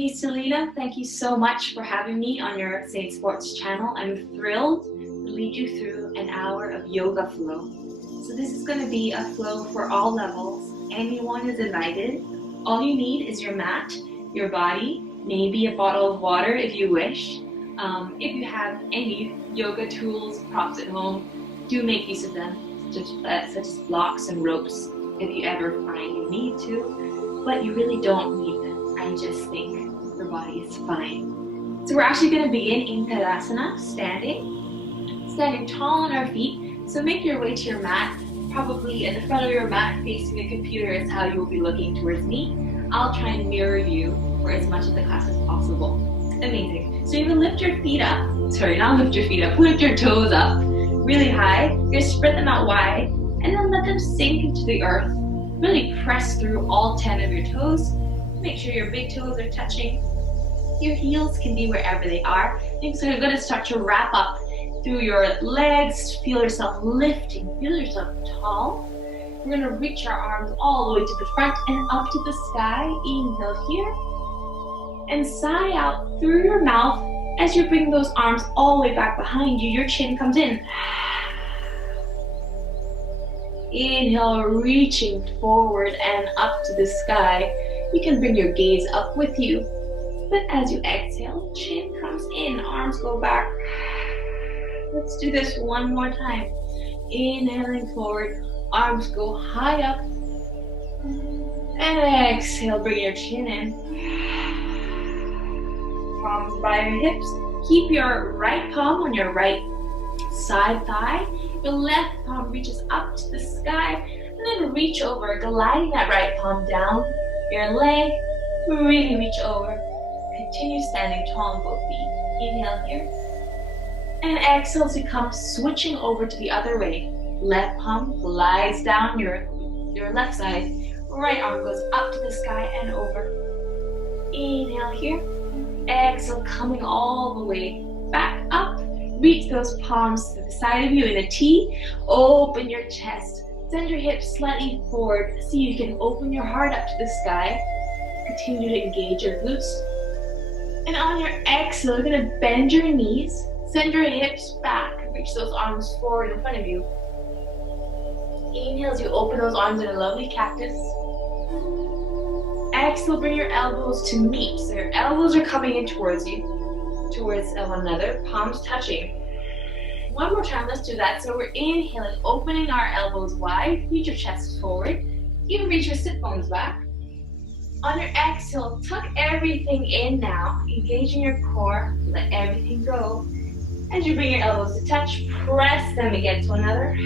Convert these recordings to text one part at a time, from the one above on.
me, Selena. Thank you so much for having me on your Saint Sports channel. I'm thrilled to lead you through an hour of yoga flow. So this is going to be a flow for all levels. Anyone is invited. All you need is your mat, your body, maybe a bottle of water if you wish. If you have any yoga tools, props at home, do make use of them, such as blocks and ropes if you ever find you need to, but you really don't need them. I just think your body is fine. So we're actually going to begin in Tadasana, standing tall on our feet. So make your way to your mat. Probably in the front of your mat facing a computer is how you will be looking towards me. I'll try and mirror you for as much of the class as possible. Amazing. So you're going to lift your feet up. Sorry, not lift your feet up. Lift your toes up really high. You're going to spread them out wide and then let them sink into the earth. Really press through all 10 of your toes. Make sure your big toes are touching. Your heels can be wherever they are. And so you're going to start to wrap up through your legs. Feel yourself lifting. Feel yourself tall. We're going to reach our arms all the way to the front and up to the sky. Inhale here. And sigh out through your mouth as you bring those arms all the way back behind you. Your chin comes in. Inhale, reaching forward and up to the sky. You can bring your gaze up with you. But as you exhale, chin comes in, arms go back. Let's do this one more time. Inhaling forward, arms go high up. And exhale, bring your chin in. Palms by your hips. Keep your right palm on your right side thigh. Your left palm reaches up to the sky. And then reach over, gliding that right palm down your leg. Really reach over. Continue standing tall on both feet. Inhale here. And exhale as you come switching over to the other way. Left palm glides down your left side. Right arm goes up to the sky and over. Inhale here. Exhale, coming all the way back up. Reach those palms to the side of you in a T. Open your chest. Send your hips slightly forward so you can open your heart up to the sky. Continue to engage your glutes. And on your exhale, you're going to bend your knees. Send your hips back. Reach those arms forward in front of you. Inhale as you open those arms in a lovely cactus. Exhale, bring your elbows to meet. So your elbows are coming in towards you, towards one another, palms touching. One more time, let's do that. So we're inhaling, opening our elbows wide. Reach your chest forward. Even reach your sit bones back. On your exhale, tuck everything in now. Engaging your core, let everything go. As you bring your elbows to touch, press them against one another.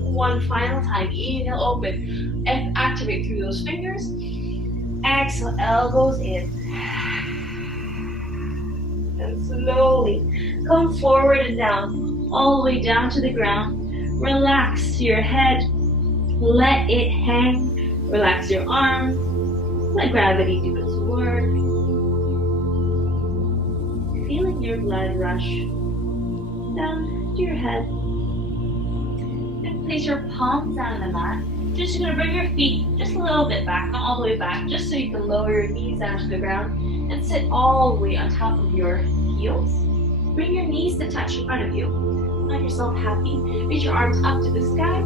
One final time, inhale, open. And activate through those fingers. Exhale, elbows in. And slowly come forward and down, all the way down to the ground. Relax your head. Let it hang. Relax your arms. Let gravity do its work. Feeling your blood rush down to your head. And place your palms down on the mat. Just going to bring your feet just a little bit back, not all the way back, just so you can lower your knees down to the ground and sit all the way on top of your heels. Bring your knees to touch in front of you. Let yourself happy. Reach your arms up to the sky.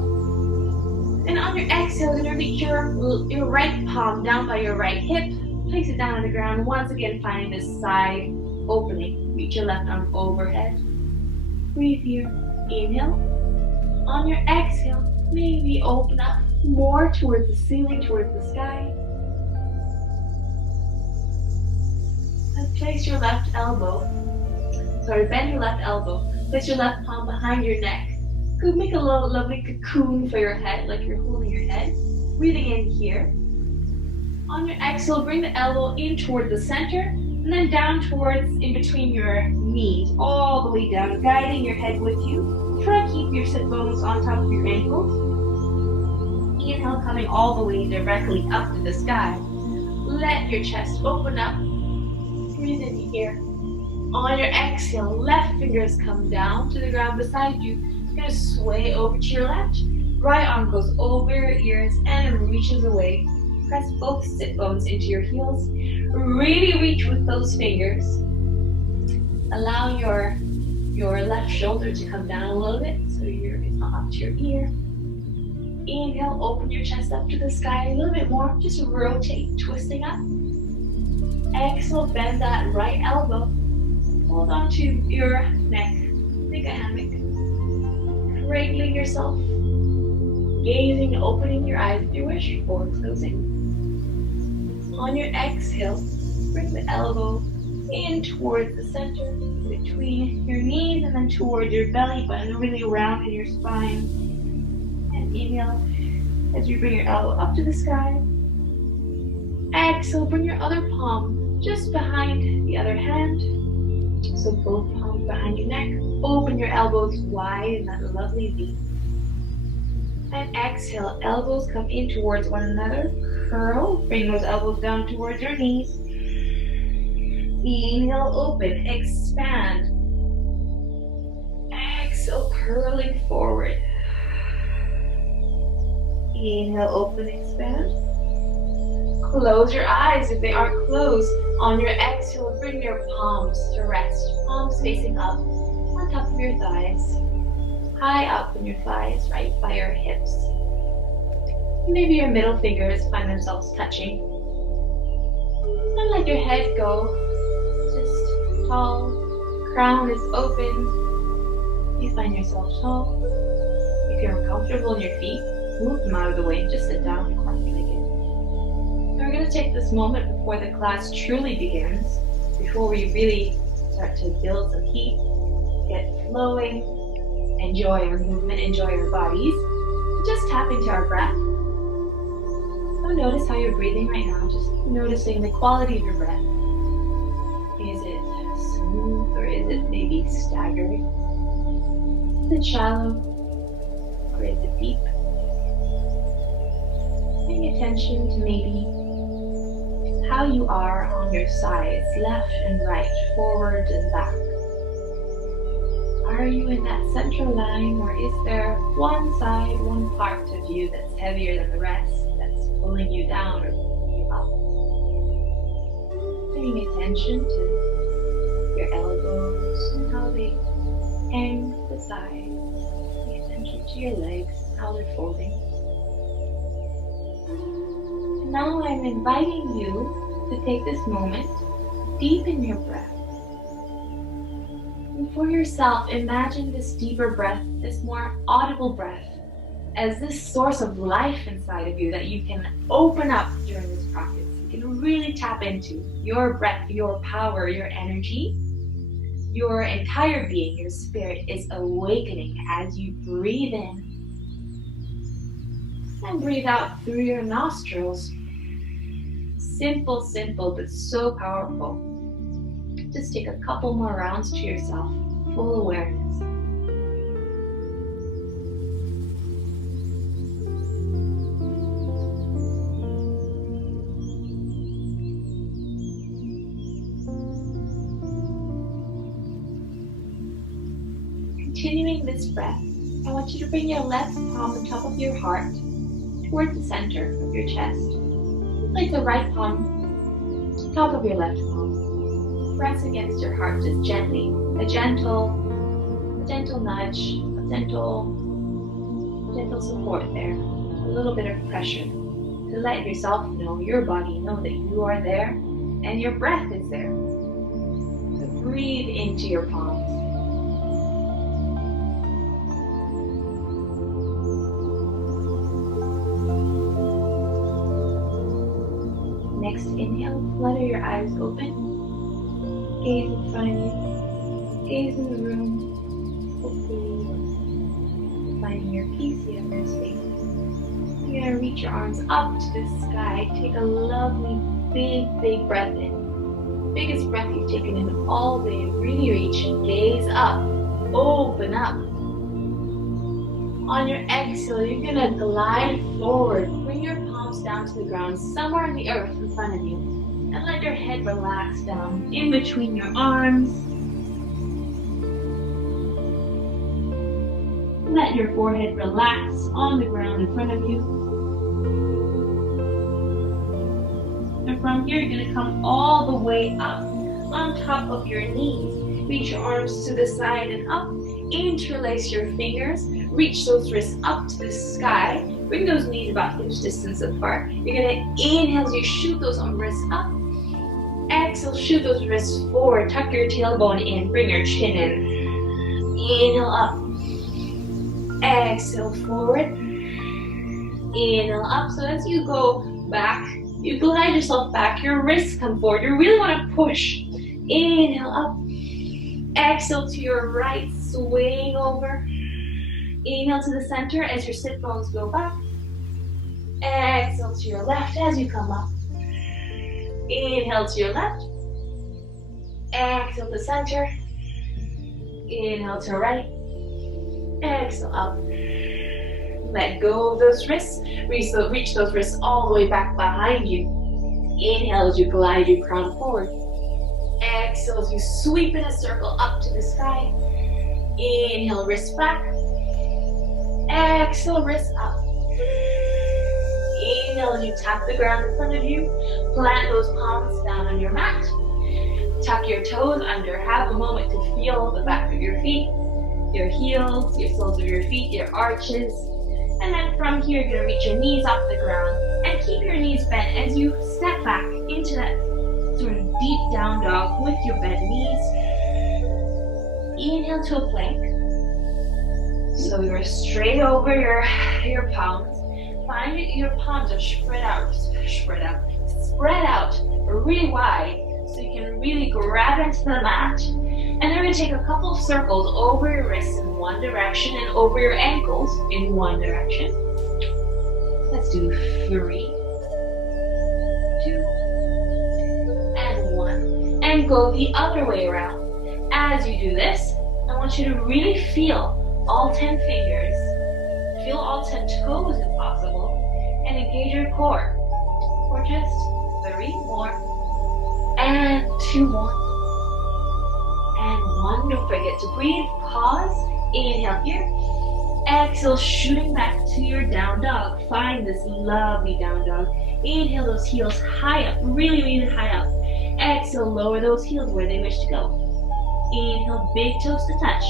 And on your exhale, you're going to reach your right palm down by your right hip. Place it down on the ground. Once again, finding this side opening. Reach your left arm overhead. Breathe here. Inhale. On your exhale, maybe open up more towards the ceiling, towards the sky. And place your left elbow. Bend your left elbow. Place your left palm behind your neck. Could make a little lovely cocoon for your head, like you're holding your head. Breathing in here. On your exhale, bring the elbow in toward the center, and then down towards in between your knees, all the way down, guiding your head with you. Try to keep your sit bones on top of your ankles. Inhale, coming all the way directly up to the sky. Let your chest open up. Breathe in here. On your exhale, left fingers come down to the ground beside you. You're going to sway over to your left. Right arm goes over your ears and reaches away. Press both sit bones into your heels. Really reach with those fingers. Allow your left shoulder to come down a little bit so it's not up to your ear. Inhale, open your chest up to the sky a little bit more. Just rotate, twisting up. Exhale, bend that right elbow. Hold on to your neck. Make a hammock. Cradling yourself. Gazing and opening your eyes if you wish, or closing. On your exhale, bring the elbow in towards the center, between your knees and then towards your belly button, really round in your spine. And inhale as you bring your elbow up to the sky. Exhale, bring your other palm just behind the other hand. So both palms behind your neck. Open your elbows wide in that lovely V. And exhale, elbows come in towards one another. Curl, bring those elbows down towards your knees. Inhale, open, expand. Exhale, curling forward. Inhale, open, expand. Close your eyes if they aren't closed. On your exhale, bring your palms to rest. Palms facing up on top of your thighs. High up in your thighs, right by your hips. Maybe your middle fingers find themselves touching. And let your head go. Just tall. Crown is open. You find yourself tall. If you're comfortable in your feet, move them out of the way. Just sit down cross-legged. We're going to take this moment before the class truly begins, before we really start to build some heat, get flowing, enjoy our movement, enjoy our bodies. Just tap into our breath. So notice how you're breathing right now, just noticing the quality of your breath. Is it smooth or is it maybe staggered? Is it shallow or is it deep? Paying attention to maybe how you are on your sides, left and right, forward and back. Are you in that central line, or is there one side, one part of you that's heavier than the rest, that's pulling you down or pulling you up? Paying attention to your elbows and how they hang to the sides. Pay attention to your legs, how they're folding. And now I'm inviting you to take this moment, deepen your breath. And for yourself, imagine this deeper breath, this more audible breath, as this source of life inside of you that you can open up during this practice. You can really tap into your breath, your power, your energy. Your entire being, your spirit is awakening as you breathe in and breathe out through your nostrils. Simple, simple, but so powerful. Just take a couple more rounds to yourself, full awareness. Continuing this breath, I want you to bring your left palm on top of your heart towards the center of your chest. Place the right palm on top of your left palm. Press against your heart just gently. A gentle nudge, a gentle support there. A little bit of pressure to let yourself know, your body know that you are there and your breath is there. So breathe into your palms. Next inhale, flutter your eyes open. Gaze in front of you. Gaze in the room. Hopefully you're finding your peace, you have your space. You're going to reach your arms up to the sky. Take a lovely, big breath in. Biggest breath you've taken in all day. Really reach. Gaze up. Open up. On your exhale, you're going to glide forward. Bring your palms down to the ground, somewhere in the earth in front of you. And let your head relax down in between your arms. Let your forehead relax on the ground in front of you. And from here, you're gonna come all the way up on top of your knees. Reach your arms to the side and up. Interlace your fingers. Reach those wrists up to the sky. Bring those knees about hips distance apart. You're gonna inhale as you shoot those wrists up. Exhale, shoot those wrists forward. Tuck your tailbone in. Bring your chin in. Inhale up. Exhale forward. Inhale up. So as you go back, you glide yourself back. Your wrists come forward. You really want to push. Inhale up. Exhale to your right. Swing over. Inhale to the center as your sit bones go back. Exhale to your left as you come up. Inhale to your left. Exhale to center. Inhale to right. Exhale up. Let go of those wrists. Reach those wrists all the way back behind you. Inhale as you glide your crown forward. Exhale as you sweep in a circle up to the sky. Inhale, wrists back. Exhale, wrists up. Inhale as you tap the ground in front of you. Plant those palms down on your mat. Tuck your toes under. Have a moment to feel the back of your feet, your heels, your soles of your feet, your arches. And then from here, you're going to reach your knees off the ground and keep your knees bent as you step back into that sort of deep down dog with your bent knees. Inhale to a plank. So you're straight over your palms. Find your palms are spread out really wide so you can really grab into the mat. And then we're going to take a couple of circles over your wrists in one direction and over your ankles in one direction. Let's do 3, 2, and 1. And go the other way around. As you do this, I want you to really feel all 10 fingers. Feel all 10 toes if possible. And engage your core. For just 3 more. And 2 more. And 1. Don't forget to breathe. Pause. Inhale here. Exhale, shooting back to your down dog. Find this lovely down dog. Inhale those heels high up. Really, really high up. Exhale, lower those heels where they wish to go. Inhale, big toes to touch.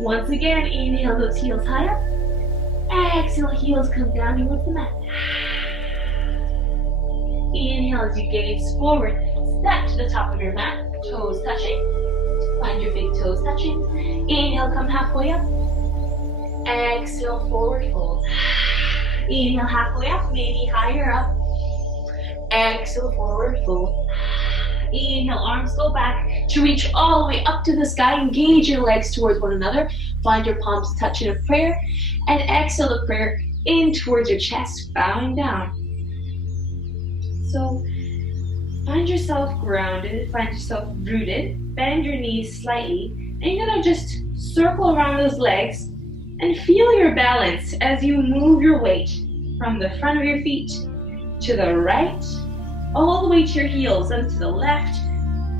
Once again, inhale those heels high up. Exhale, heels come down towards the mat. Inhale as you gaze forward. Step to the top of your mat. Toes touching. Find your big toes touching. Inhale, come halfway up. Exhale, forward fold. Inhale, halfway up, maybe higher up. Exhale, forward fold. Inhale, arms go back to reach all the way up to the sky. Engage your legs towards one another. Find your palms touch in a prayer. And exhale the prayer in towards your chest, bowing down. So find yourself grounded, find yourself rooted. Bend your knees slightly. And you're going to just circle around those legs and feel your balance as you move your weight from the front of your feet to the right, all the way to your heels and to the left,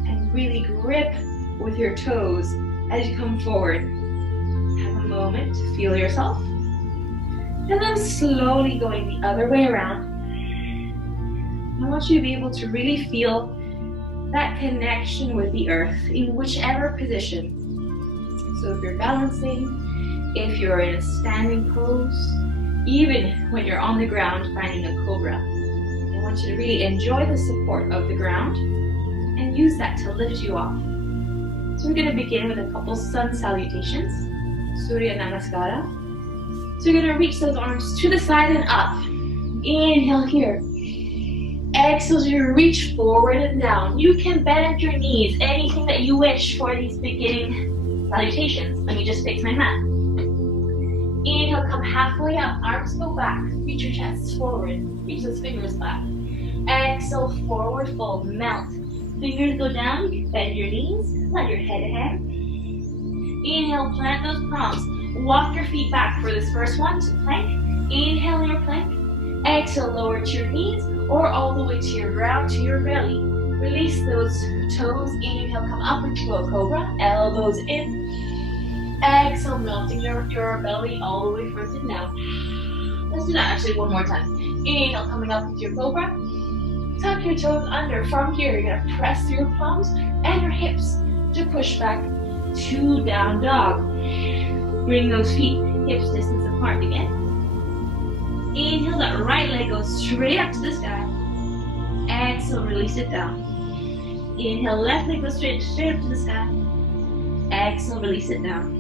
and really grip with your toes as you come forward. Have a moment to feel yourself, and then slowly going the other way around. I want you to be able to really feel that connection with the earth in whichever position. So if you're balancing, if you're in a standing pose, even when you're on the ground finding a cobra, I want you to really enjoy the support of the ground and use that to lift you off. So we're going to begin with a couple sun salutations, Surya Namaskara. So you're going to reach those arms to the side and up. Inhale here. Exhale as you reach forward and down. You can bend your knees, anything that you wish for these beginning salutations. Let me just fix my mat. Inhale, come halfway up, arms go back, reach your chest forward, reach those fingers back. Exhale, forward fold, melt. Fingers go down, bend your knees, let your head hang. Inhale, plant those palms. Walk your feet back for this first one to plank. Inhale your plank. Exhale, lower to your knees or all the way to your ground, to your belly. Release those toes. Inhale, come up into a cobra, elbows in. Exhale, melting your belly all the way front and down. Let's do that actually one more time. Inhale, coming up with your Cobra. Tuck your toes under. From here, you're gonna press through your palms and your hips to push back to down dog. Bring those feet hips distance apart again. Inhale, that right leg goes straight up to the sky. Exhale, release it down. Inhale, left leg goes straight up to the sky. Exhale, release it down.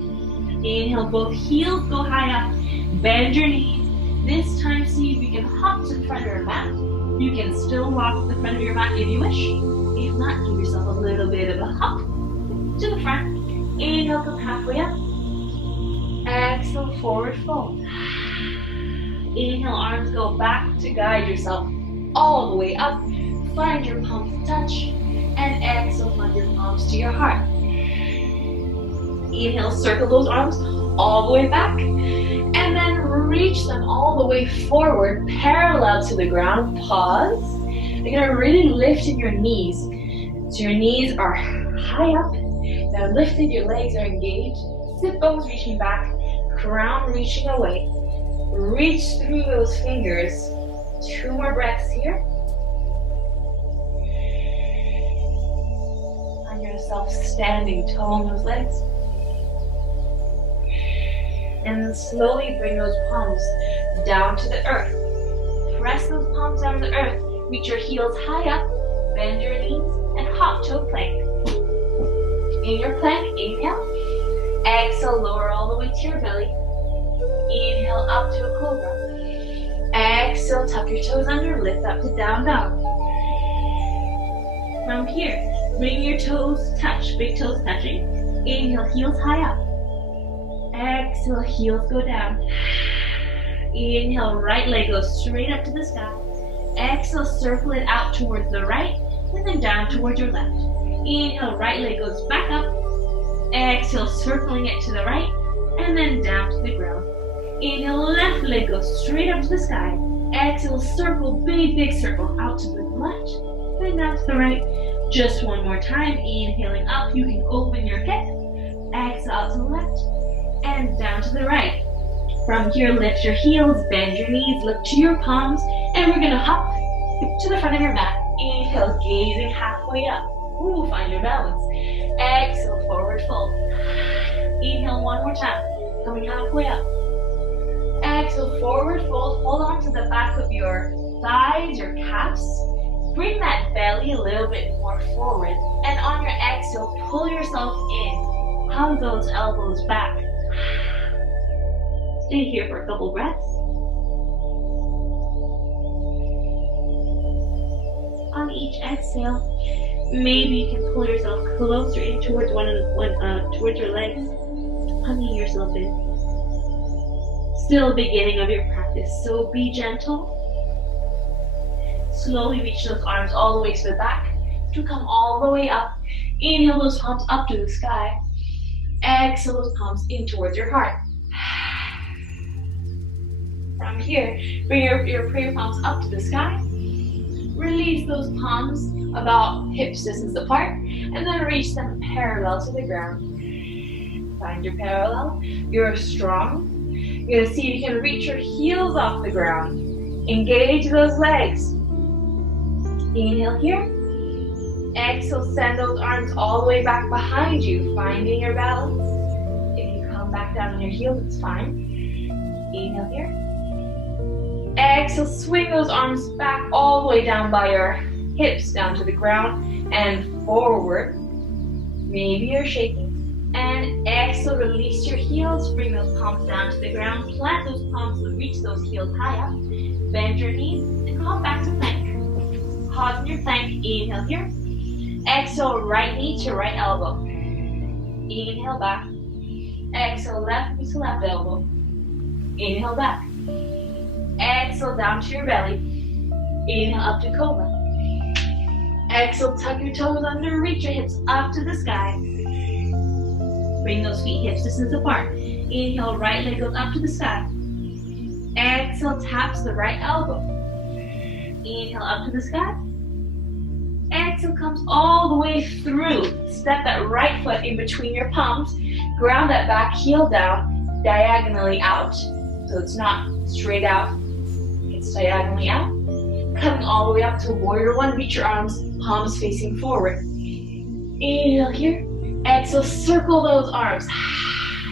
Inhale, both heels go high up. Bend your knees. This time, see if you can hop to the front of your mat. You can still walk to the front of your mat if you wish. If not, give yourself a little bit of a hop to the front. Inhale, come halfway up. Exhale, forward fold. Inhale, arms go back to guide yourself all the way up. Find your palms to touch. And exhale, find your palms to your heart. Inhale, circle those arms all the way back. And then reach them all the way forward, parallel to the ground. Pause. You're gonna really lift in your knees. So your knees are high up. They're lifted, your legs are engaged. Sit bones reaching back, crown reaching away. Reach through those fingers. 2 more breaths here. Find yourself standing tall on those legs. And then slowly bring those palms down to the earth. Press those palms down to the earth. Reach your heels high up. Bend your knees and hop to a plank. In your plank, inhale. Exhale, lower all the way to your belly. Inhale, up to a cobra. Exhale, tuck your toes under, lift up to down dog. From here, bring your toes touch, big toes touching. Inhale, heels high up. Exhale, heels go down. Inhale, right leg goes straight up to the sky. Exhale, circle it out towards the right and then down towards your left. Inhale, right leg goes back up. Exhale, circling it to the right and then down to the ground. Inhale, left leg goes straight up to the sky. Exhale, circle, big circle out to the left and down to the right. Just one more time. Inhaling up, you can open your hip. Exhale, out to the left and down to the right. From here, lift your heels, bend your knees, look to your palms, and we're gonna hop to the front of your mat. Inhale, gazing halfway up. Ooh, find your balance. Exhale, forward fold. Inhale, one more time, coming halfway up. Exhale, forward fold. Hold on to the back of your thighs, your calves. Bring that belly a little bit more forward. And on your exhale, pull yourself in. Hug those elbows back. Stay here for a couple breaths. On each exhale, maybe you can pull yourself closer in towards towards your legs, hugging yourself in. Still beginning of your practice, so be gentle. Slowly reach those arms all the way to the back to come all the way up. Inhale those palms up to the sky. Exhale those palms in towards your heart. From here, bring your prayer palms up to the sky. Release those palms about hips distance apart, and then reach them parallel to the ground. Find your parallel. You're strong. You're gonna see if you can reach your heels off the ground. Engage those legs. Inhale here. Exhale, send those arms all the way back behind you, finding your balance. If you come back down on your heels, it's fine. Inhale here. Exhale, swing those arms back all the way down by your hips, down to the ground and forward. Maybe you're shaking. And exhale, release your heels, bring those palms down to the ground, plant those palms to reach those heels high up, bend your knees, and hop back to plank. Pause in your plank, inhale here. Exhale, right knee to right elbow. Inhale back. Exhale, left knee to left elbow. Inhale back. Exhale, down to your belly. Inhale, up to Cobra. Exhale, tuck your toes under, reach your hips up to the sky. Bring those feet hips distance apart. Inhale, right leg goes up to the sky. Exhale, taps the right elbow. Inhale, up to the sky. Exhale, comes all the way through. Step that right foot in between your palms. Ground that back heel down, diagonally out. So it's not straight out. It's It's diagonally out. Coming all the way up to warrior one. Reach your arms, palms facing forward. Inhale here. Exhale, circle those arms.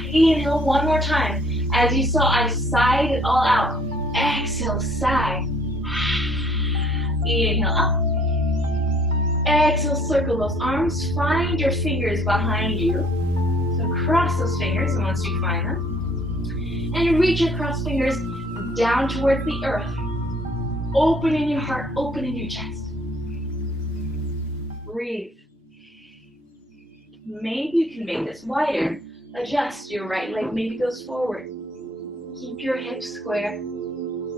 Inhale one more time. As you saw, I sighed it all out. Exhale, sigh. Inhale up. Exhale, circle those arms. Find your fingers behind you. So cross those fingers once you find them. And reach your crossed fingers down towards the earth. Open in your heart, open in your chest. Breathe. Maybe you can make this wider. Adjust your right leg, maybe goes forward. Keep your hips square.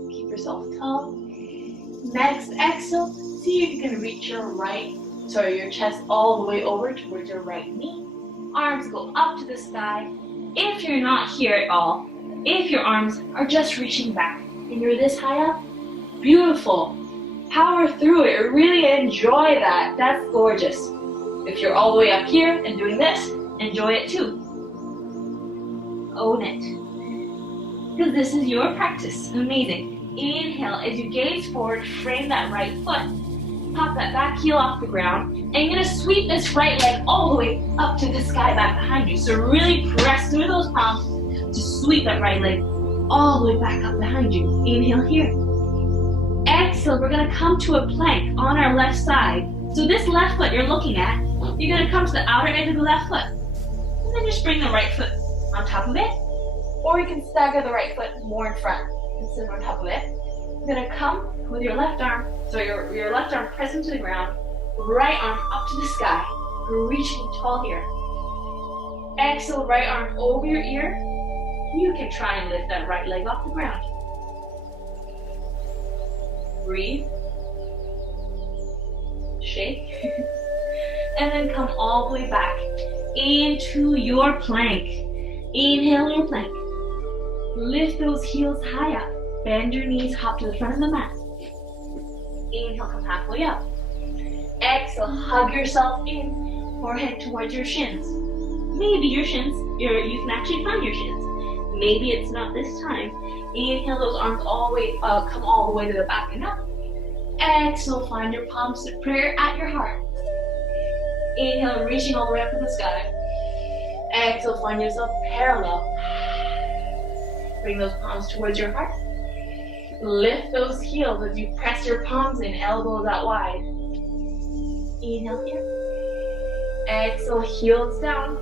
Keep yourself tall. Next exhale, see if you can reach your chest all the way over towards your right knee. Arms go up to the sky. If you're not here at all, if your arms are just reaching back and you're this high up, beautiful. Power through it. Really enjoy that. That's gorgeous. If you're all the way up here and doing this, enjoy it too. Own it. Because this is your practice. Amazing. Inhale as you gaze forward, frame that right foot. Pop that back heel off the ground. And you're going to sweep this right leg all the way up to the sky back behind you. So really press through those palms to sweep that right leg all the way back up behind you. Inhale here. Exhale, we're going to come to a plank on our left side. So this left foot you're looking at, you're going to come to the outer edge of the left foot. And then just bring the right foot on top of it. Or you can stagger the right foot more in front and sit on top of it. You're going to come with your left arm, so your left arm pressing to the ground, right arm up to the sky, reaching tall here. Exhale, right arm over your ear. You can try and lift that right leg off the ground. Breathe. Shake. And then come all the way back into your plank. Inhale your plank. Lift those heels high up. Bend your knees, hop to the front of the mat. Inhale, come halfway up. Exhale, hug yourself in, forehead towards your shins. Maybe your shins, you can actually find your shins. Maybe it's not this time. Inhale, those arms all the way, come all the way to the back and up. Exhale, find your palms to prayer at your heart. Inhale, reaching all the way up to the sky. Exhale, find yourself parallel. Bring those palms towards your heart. Lift those heels as you press your palms in, elbows out wide. Inhale here. Exhale, heels down.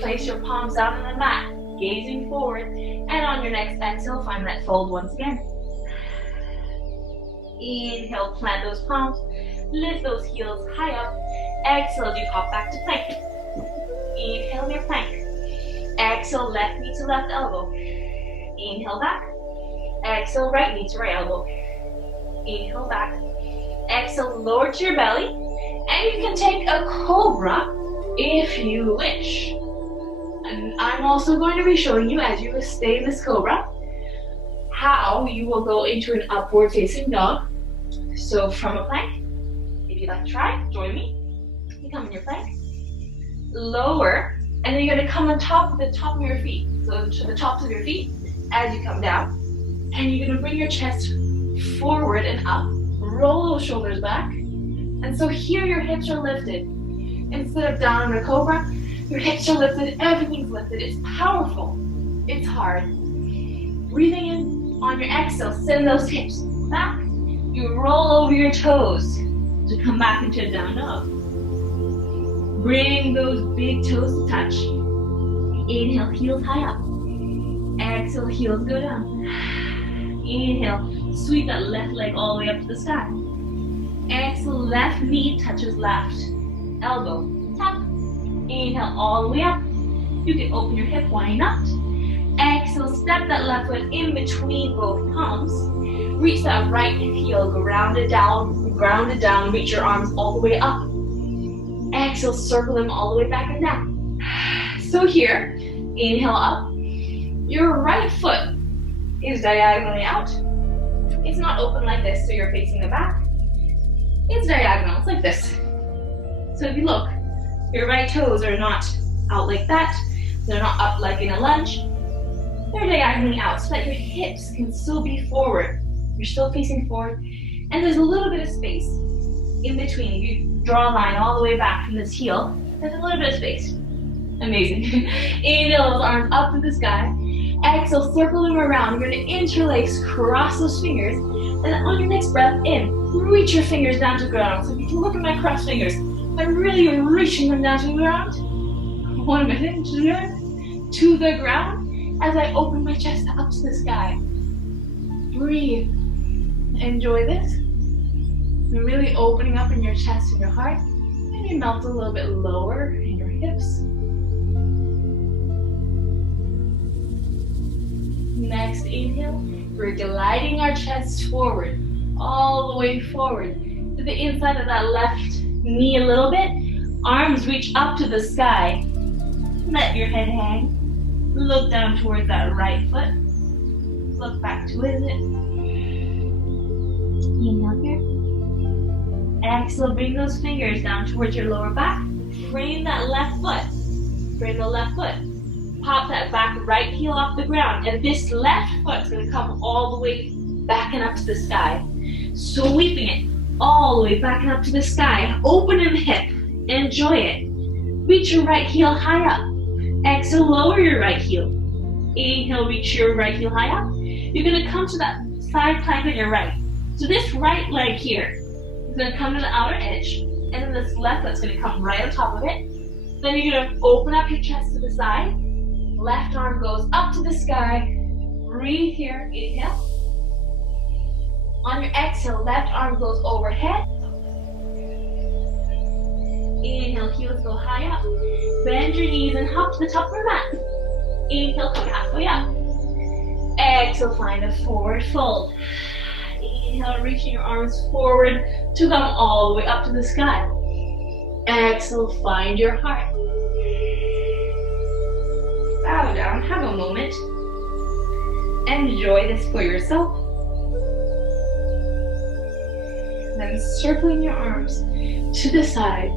Place your palms down on the mat, gazing forward. And on your next exhale, find that fold once again. Inhale, plant those palms. Lift those heels high up. Exhale, you hop back to plank. Inhale, your plank. Exhale, left knee to left elbow. Inhale back. Exhale, right knee to right elbow. Inhale back. Exhale, lower to your belly. And you can take a Cobra if you wish. And I'm also going to be showing you, as you stay in this Cobra, how you will go into an upward facing dog. So from a plank, if you'd like to try, join me. You come in your plank. Lower, and then you're going to come on top of the top of your feet. So to the tops of your feet as you come down. And you're going to bring your chest forward and up. Roll those shoulders back. And so here your hips are lifted. Instead of down in a Cobra, your hips are lifted, everything's lifted. It's powerful. It's hard. Breathing in on your exhale, send those hips back. You roll over your toes to come back into a down dog. Bring those big toes to touch. Inhale, heels high up. Exhale, heels go down. Inhale, sweep that left leg all the way up to the sky. Exhale, left knee touches left elbow. Tap. Inhale, all the way up. You can open your hip, why not? Exhale, step that left foot in between both palms. Reach that right heel, ground it down, reach your arms all the way up. Exhale, circle them all the way back and down. So here, inhale up. Your right foot is diagonally out. It's not open like this, so you're facing the back. It's diagonal, it's like this. So if you look, your right toes are not out like that. They're not up like in a lunge. They're diagonally out so that your hips can still be forward. You're still facing forward, and there's a little bit of space in between. If you draw a line all the way back from this heel, there's a little bit of space. Amazing. Inhale those arms up to the sky. Exhale, circle them around. You're going to interlace, cross those fingers, and then on your next breath in, reach your fingers down to the ground. So if you can look at my crossed fingers, I'm really reaching them down to the ground. 1 minute, to the ground, as I open my chest up to the sky. Breathe. Enjoy this. You're really opening up in your chest and your heart, and you melt a little bit lower in your hips. Next inhale, we're gliding our chest forward, all the way forward to the inside of that left knee a little bit. Arms reach up to the sky. Let your head hang. Look down towards that right foot. Look back to it. Inhale here. Exhale, bring those fingers down towards your lower back. Frame that left foot. Frame the left foot. Pop that back right heel off the ground. And this left foot's going to come all the way back and up to the sky. Sweeping it all the way back and up to the sky. Open in the hip. Enjoy it. Reach your right heel high up. Exhale, lower your right heel. Inhale, reach your right heel high up. You're going to come to that side plank on your right. So this right leg here is going to come to the outer edge. And then this left foot's going to come right on top of it. Then you're going to open up your chest to the side. Left arm goes up to the sky. Breathe here. Inhale. On your exhale, left arm goes overhead. Inhale, heels go high up. Bend your knees and hop to the top of your mat. Inhale, come halfway up. Exhale, find a forward fold. Inhale, reaching your arms forward to come all the way up to the sky. Exhale, find your heart. Bow down, have a moment. Enjoy this for yourself. Then circling your arms to the side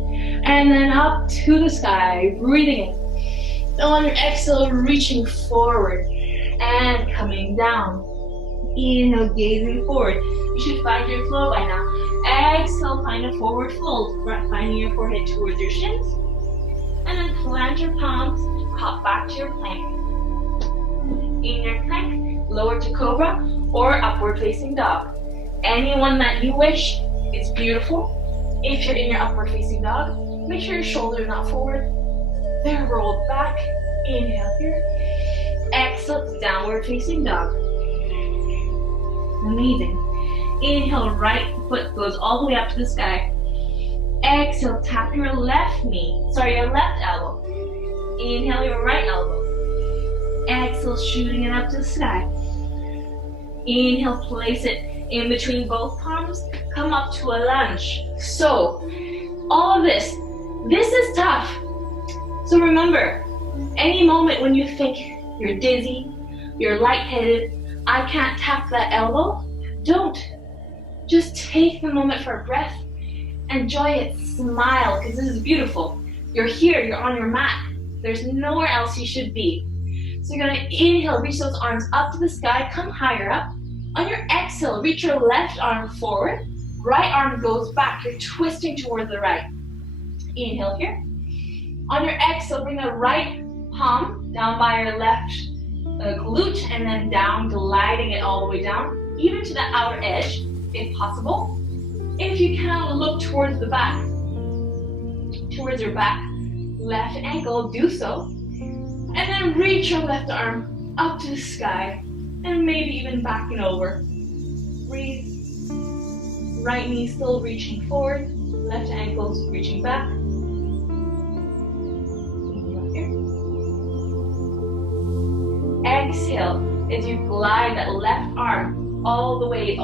and then up to the sky, breathing in. On your exhale, reaching forward and coming down. Inhale, gazing forward. You should find your flow by now. Exhale, find a forward fold, finding your forehead towards your shins. And then plant your palms, hop back to your plank. In your plank, lower to Cobra or upward facing dog. Anyone that you wish is beautiful. If you're in your upward facing dog, make sure your shoulders are not forward. They're rolled back. Inhale here. Exhale to downward facing dog. Amazing. Inhale, right foot goes all the way up to the sky. Exhale, tap your left elbow. Inhale, your right elbow. Exhale, shooting it up to the sky. Inhale, place it in between both palms. Come up to a lunge. So, all of this is tough. So remember, any moment when you think you're dizzy, you're lightheaded, I can't tap that elbow, don't. Just take the moment for a breath. Enjoy it, smile, because this is beautiful. You're here, you're on your mat. There's nowhere else you should be. So you're gonna inhale, reach those arms up to the sky, come higher up. On your exhale, reach your left arm forward. Right arm goes back, you're twisting towards the right. Inhale here. On your exhale, bring the right palm down by your left glute and then down, gliding it all the way down, even to the outer edge, if possible. If you can, look towards the back, towards your back, left ankle, do so. And then reach your left arm up to the sky and maybe even backing over. Breathe. Right knee still reaching forward, left ankle's reaching back. Exhale as you glide that left arm all the way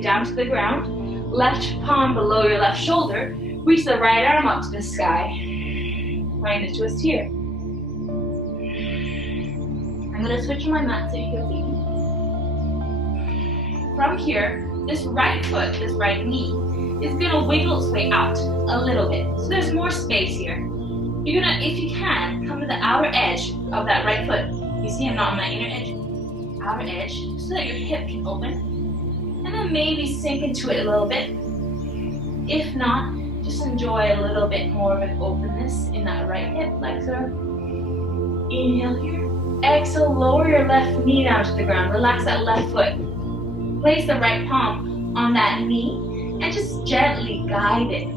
down to the ground. Left palm below your left shoulder. Reach the right arm up to the sky. Find a twist here. I'm going to switch my mat so you can see. From here, this right foot, this right knee, is going to wiggle its way out a little bit. So there's more space here. You're going to, if you can, come to the outer edge of that right foot. You see I'm not on my inner edge. Outer edge, so that your hip can open. And then maybe sink into it a little bit. If not, just enjoy a little bit more of an openness in that right hip flexor. Inhale here. Exhale, lower your left knee down to the ground. Relax that left foot. Place the right palm on that knee and just gently guide it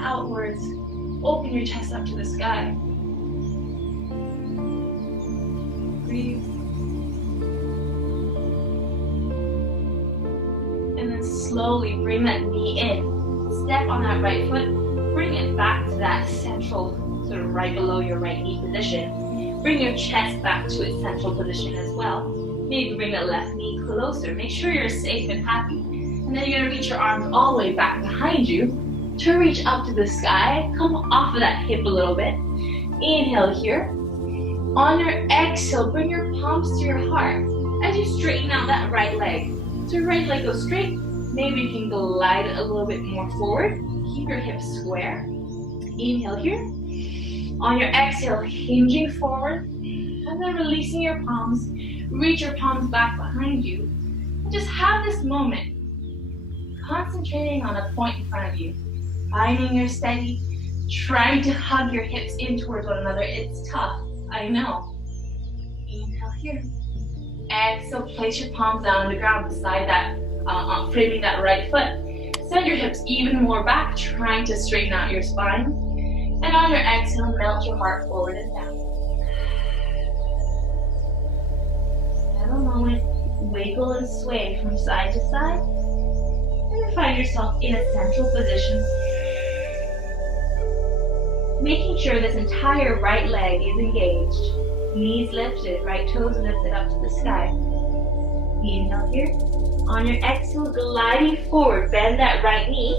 outwards. Open your chest up to the sky. Breathe. And then slowly bring that knee in. Step on that right foot. Bring it back to that central, sort of right below your right knee position. Bring your chest back to its central position as well. Maybe bring that left knee closer. Make sure you're safe and happy. And then you're going to reach your arms all the way back behind you to reach up to the sky. Come off of that hip a little bit. Inhale here. On your exhale, bring your palms to your heart as you straighten out that right leg. So your right leg goes straight. Maybe you can glide it a little bit more forward. Keep your hips square. Inhale here. On your exhale, hinging forward. And then releasing your palms. Reach your palms back behind you. And just have this moment. Concentrating on a point in front of you. Finding your steady. Trying to hug your hips in towards one another. It's tough, I know. Inhale here. Exhale, place your palms down on the ground beside that, framing that right foot. Send your hips even more back, trying to straighten out your spine. And on your exhale, melt your heart forward and down. Have a moment, wiggle and sway from side to side. And then find yourself in a central position. Making sure this entire right leg is engaged. Knees lifted, right toes lifted up to the sky. Inhale here. On your exhale, gliding forward, bend that right knee.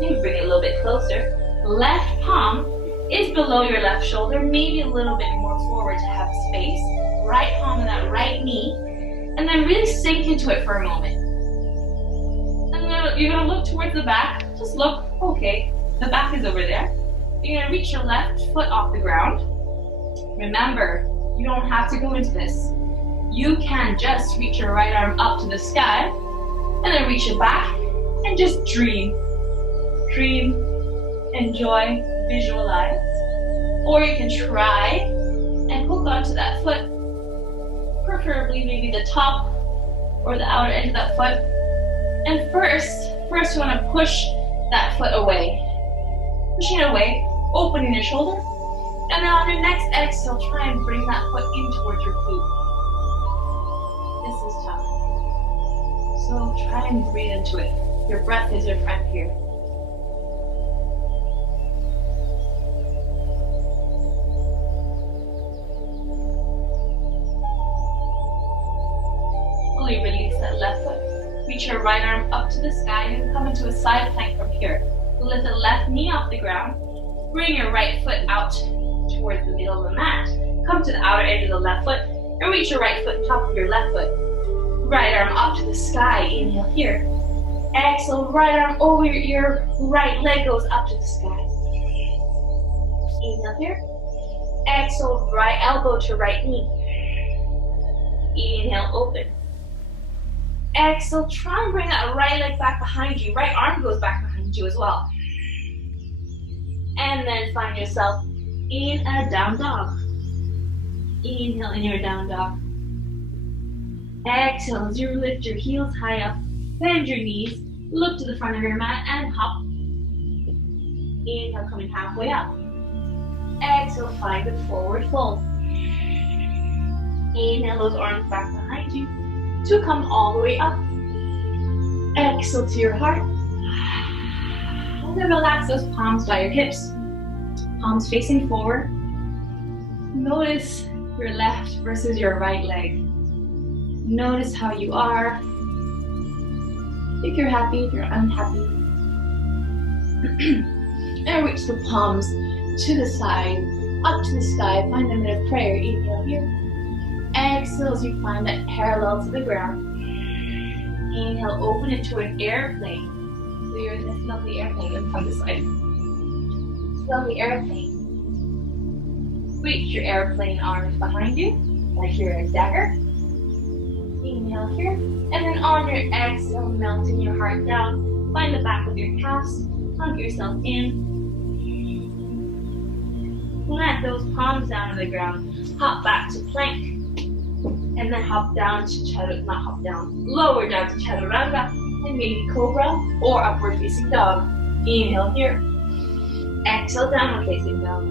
Maybe bring it a little bit closer. Left palm is below your left shoulder, maybe a little bit more forward to have space. Right palm on that right knee. And then really sink into it for a moment. And then you're going to look towards the back. Just look, okay, the back is over there. You're going to reach your left foot off the ground. Remember, you don't have to go into this. You can just reach your right arm up to the sky and then reach it back and just dream. Dream, enjoy, visualize. Or you can try and hook onto that foot, preferably maybe the top or the outer edge of that foot. And first you want to push that foot away. Pushing it away, opening your shoulder. And then on your next exhale, try and bring that foot in towards your glute. This is tough. So try and breathe into it. Your breath is your friend here. Fully release that left foot. Reach your right arm up to the sky and come into a side plank from here. Lift the left knee off the ground. Bring your right foot out towards the middle of the mat. Come to the outer edge of the left foot and reach your right foot on top of your left foot. Right arm up to the sky. Inhale here. Exhale, right arm over your right leg goes up to the sky. Inhale here. Exhale, right elbow to right knee. Inhale, open. Exhale, try and bring that right leg back behind you. Right arm goes back behind you as well. And then find yourself in a down dog. Inhale in your down dog. Exhale as you lift your heels high up. Bend your knees. Look to the front of your mat and hop. Inhale, coming halfway up. Exhale, find a forward fold. Inhale those arms back behind you to come all the way up. Exhale to your heart. And then relax those palms by your hips. Palms facing forward. Notice your left versus your right leg. Notice how you are. If you're happy, if you're unhappy. And reach the palms to the side, up to the sky. Find a minute of prayer. Inhale here. Exhale as you find that parallel to the ground. Inhale, open into an airplane. So you're in this lovely airplane from this side. Lovely airplane. Reach your airplane arms behind you, like you're a dagger. Inhale here. And then on your exhale, melting your heart down. Find the back of your calves. Hug yourself in. Plant those palms down on the ground. Hop back to plank. And then hop down to chaturanga, not hop down, lower down to chaturanga. And maybe cobra or upward facing dog. Inhale here. Exhale, downward facing dog.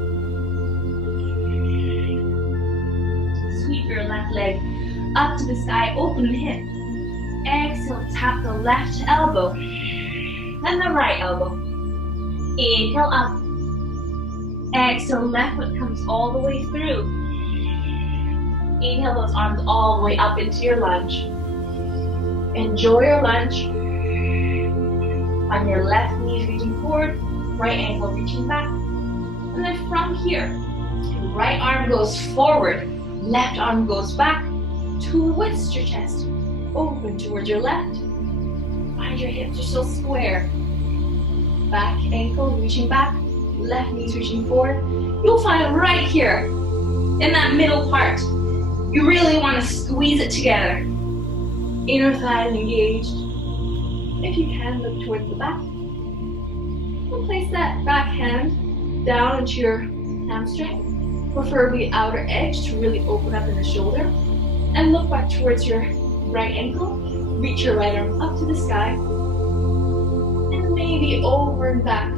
Sweep your left leg up to the sky, open the hip. Exhale, tap the left elbow and the right elbow. Inhale up. Exhale, left foot comes all the way through. Inhale those arms all the way up into your lunge. Enjoy your lunge. On your left knee reaching forward, right ankle reaching back. And then from here, right arm goes forward, left arm goes back. Twist your chest, open towards your left. Find your hips are still square. Back ankle reaching back, left knees reaching forward. You'll find right here, in that middle part, you really want to squeeze it together. Inner thighs engaged. If you can, look towards the back. And place that back hand down into your hamstring, preferably outer edge to really open up in the shoulder. And look back towards your right ankle. Reach your right arm up to the sky. And maybe over and back.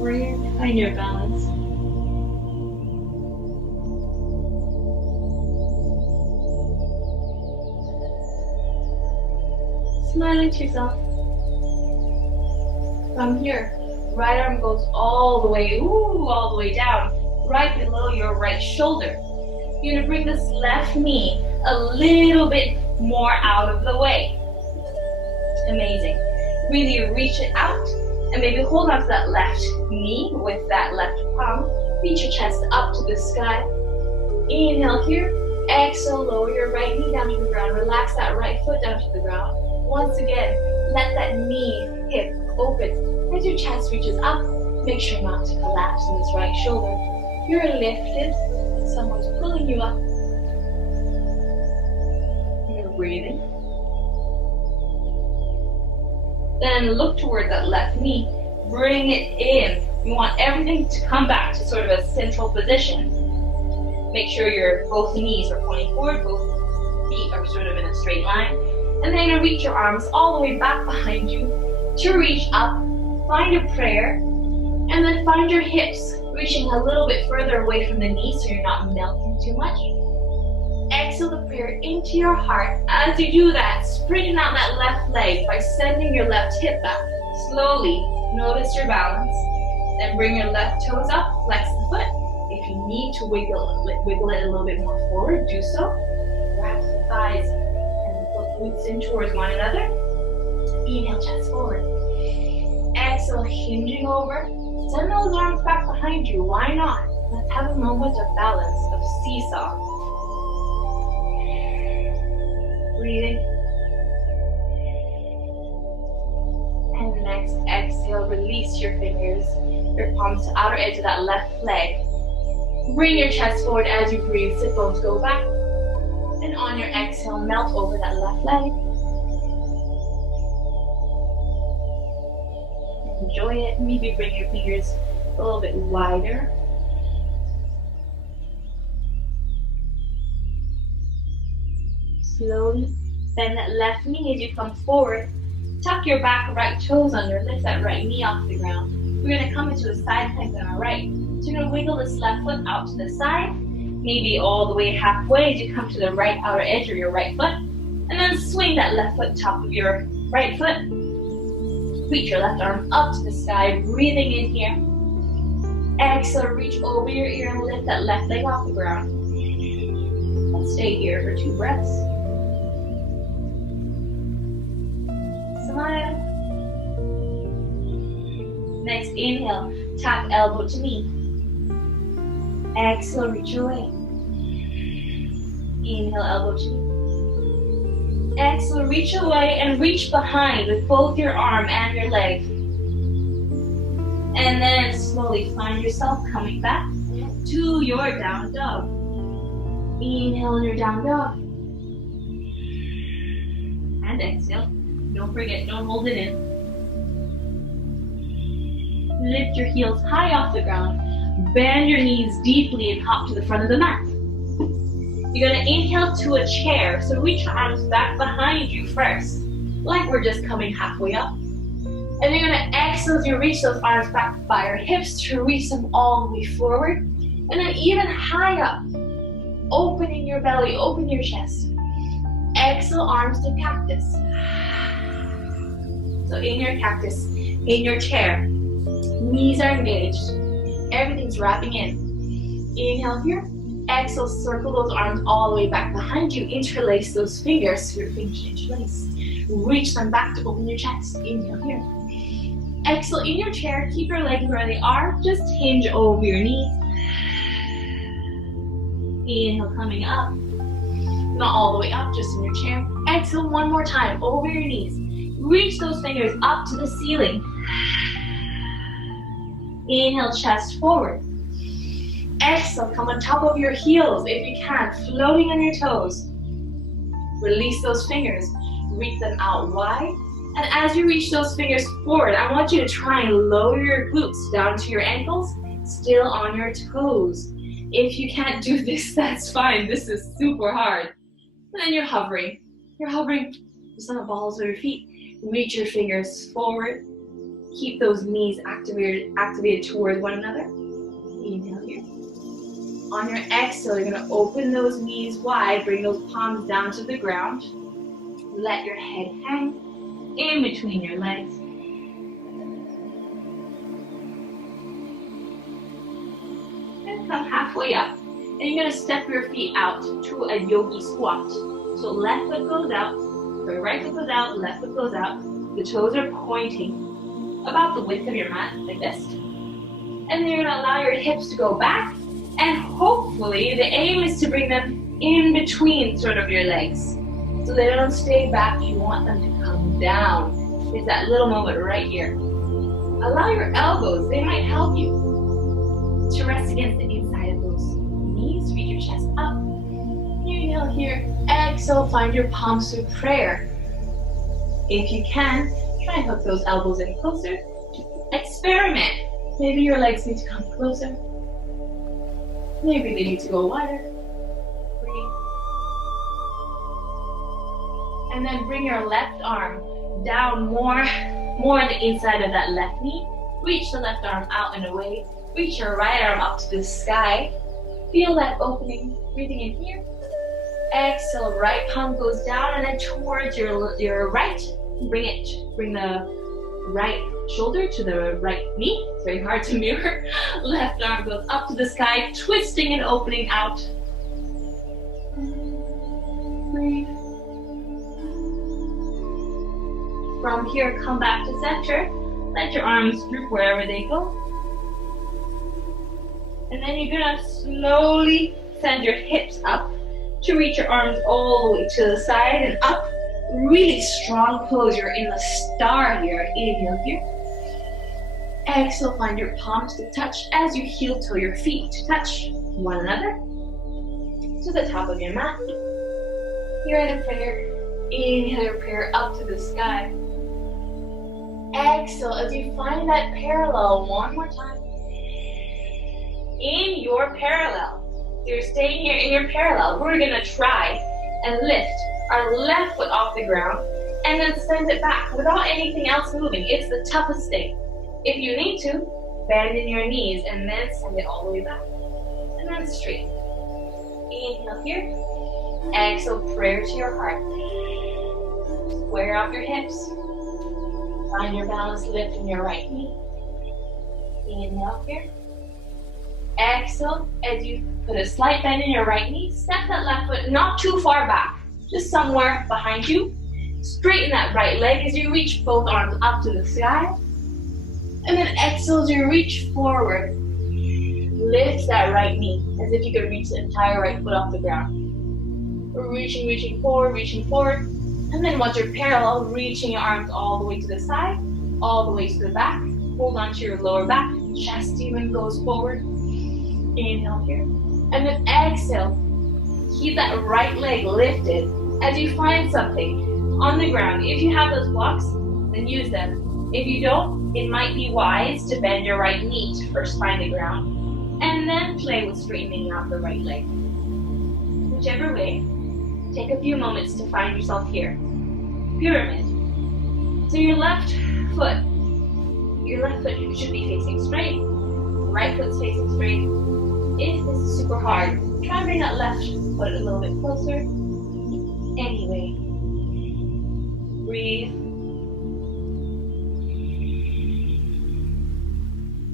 Breathe, find your balance. Smiling to yourself. From here, right arm goes all the way, all the way down, right below your right shoulder. You're gonna bring this left knee a little bit more out of the way. Amazing. Really reach it out and maybe hold on to that left knee with that left palm. Reach your chest up to the sky. Inhale here. Exhale, lower your right knee down to the ground. Relax that right foot down to the ground. Once again, let that knee, hip open. As your chest reaches up, make sure not to collapse in this right shoulder. You're lifted. Someone's pulling you up. You're breathing. Then look toward that left knee. Bring it in. You want everything to come back to sort of a central position. Make sure your both knees are pointing forward, both feet are sort of in a straight line. And then you're gonna reach your arms all the way back behind you to reach up. Find a prayer. And then find your hips reaching a little bit further away from the knee so you're not melting too much. Exhale the prayer into your heart. As you do that, straighten out that left leg by sending your left hip back. Slowly, notice your balance. Then bring your left toes up, flex the foot. If you need to wiggle it a little bit more forward, do so. Wrap the thighs and the glutes in towards one another. Inhale, chest forward. Exhale, hinging over. Send those arms back behind you. Why not? Let's have a moment of balance, of seesaw. Breathing. And next, exhale, release your fingers, your palms to outer edge of that left leg. Bring your chest forward as you breathe. Sit bones go back. And on your exhale, melt over that left leg. Enjoy it. Maybe bring your fingers a little bit wider. Slowly bend that left knee as you come forward. Tuck your back right toes under. Lift that right knee off the ground. We're going to come into a side plank on our right. So you're going to wiggle this left foot out to the side. Maybe all the way halfway as you come to the right outer edge of your right foot. And then swing that left foot top of your right foot. Reach your left arm up to the sky, breathing in here. Exhale, reach over your ear and lift that left leg off the ground. Let's stay here for 2 breaths. Smile. Next, inhale, tap elbow to knee. Exhale, reach away. Inhale, elbow to knee. Exhale, reach away and reach behind with both your arm and your leg. And then slowly find yourself coming back to your down dog. Inhale in your down dog. And exhale. Don't forget, don't hold it in. Lift your heels high off the ground. Bend your knees deeply and hop to the front of the mat. You're gonna inhale to a chair. So reach your arms back behind you first, like we're just coming halfway up. And you're gonna exhale as you reach those arms back by your hips to reach them all the way forward. And then even high up, opening your belly, open your chest. Exhale, arms to cactus. So in your cactus, in your chair, knees are engaged. Everything's wrapping in. Inhale here. Exhale, circle those arms all the way back behind you. Interlace those fingers so your fingers interlace. Reach them back to open your chest. Inhale here. Exhale in your chair. Keep your legs where they are. Just hinge over your knees. Inhale, coming up. Not all the way up, just in your chair. Exhale one more time, over your knees. Reach those fingers up to the ceiling. Inhale, chest forward. Exhale, come on top of your heels if you can, floating on your toes. Release those fingers, reach them out wide. And as you reach those fingers forward, I want you to try and lower your glutes down to your ankles, still on your toes. If you can't do this, that's fine. This is super hard. And then you're hovering. You're hovering just on the balls of your feet. Reach your fingers forward. Keep those knees activated towards one another. Inhale here. On your exhale, you're gonna open those knees wide. Bring those palms down to the ground. Let your head hang in between your legs. And come halfway up. And you're gonna step your feet out to a Yogic Squat. So left foot goes out, the right foot goes out, left foot goes out. The toes are pointing about the width of your mat, like this. And then you're gonna allow your hips to go back, and hopefully the aim is to bring them in between sort of your legs. So they don't stay back, you want them to come down. It's that little moment right here. Allow your elbows, they might help you to rest against the inside of those knees. Reach your chest up. Inhale here. Exhale, find your palms to prayer. If you can, try and hook those elbows in closer. Experiment. Maybe your legs need to come closer. Maybe they need to go wider. Breathe. And then bring your left arm down more on the inside of that left knee. Reach the left arm out and away. Reach your right arm up to the sky. Feel that opening. Breathing in here. Exhale, right palm goes down and then towards your right. Bring the right shoulder to the right knee. It's very hard to mirror. Left arm goes up to the sky, twisting and opening out. Breathe. From here, come back to center. Let your arms droop wherever they go. And then you're gonna slowly send your hips up to reach your arms all the way to the side and up. Really strong pose. You're in the star here. Inhale here. Exhale, find your palms to touch as you heel toe your feet to touch one another to the top of your mat. You're in a prayer. Inhale your prayer up to the sky. Exhale as you find that parallel one more time. In your parallel. So you're staying here in your parallel. We're gonna try and lift our left foot off the ground and then send it back without anything else moving. It's the toughest thing. If you need to, bend in your knees and then send it all the way back. And then straight. Inhale here. Exhale, prayer to your heart. Square off your hips. Find your balance, lift in your right knee. Inhale here. Exhale, as you put a slight bend in your right knee, step that left foot not too far back, just somewhere behind you. Straighten that right leg as you reach both arms up to the sky. And then exhale as you reach forward. Lift that right knee as if you could reach the entire right foot off the ground. Reaching forward. And then once you're parallel, reaching your arms all the way to the side, all the way to the back. Hold on to your lower back. Chest even goes forward. Inhale here. And then exhale. Keep that right leg lifted as you find something on the ground. If you have those blocks, then use them. If you don't, it might be wise to bend your right knee to first find the ground, and then play with straightening out the right leg. Whichever way, take a few moments to find yourself here. Pyramid. So your left foot should be facing straight. Right foot's facing straight. If this is super hard, try and bring that left foot a little bit closer. Anyway, breathe.